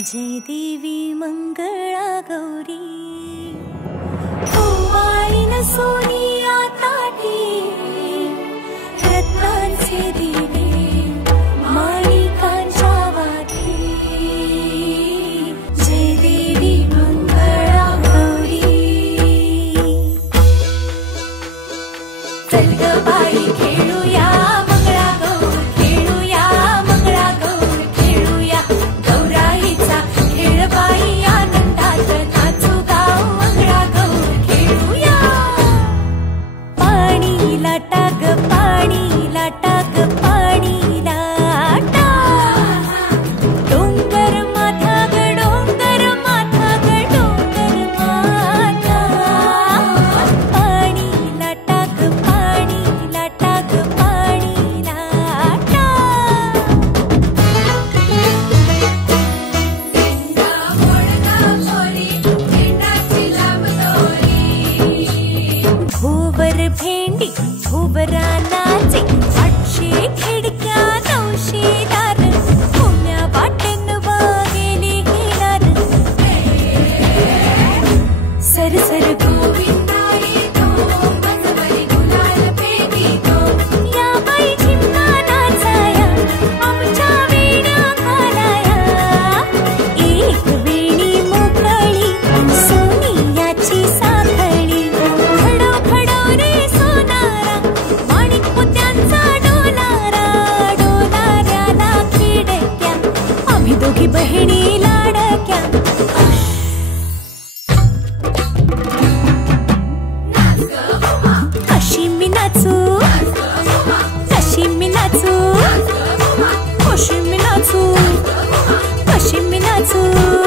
जय देवी मंगळा गौरी ओवाळीन सोनिया ताटी रत्नांचे दिवे माणिकांच्या वाती जय देवी मंगळा गौरी चल ग बाई खेळूया भेंडी भुवरा नाचे 800 खिडक्या 900 दार पुण्या वाटेन वागेली हिलार सरसर गोविंदा येतो बसवली गुलाल फेकी तो या बाई झिम्मा नाचाया आमच्या वेण्या घालाया एक वेणी मोकळी सोनियाची साखळी दोघी बहिणी लाडक्या अशी मी नाचू अशी मी नाचू अशी मी नाचू अशी मी नाचू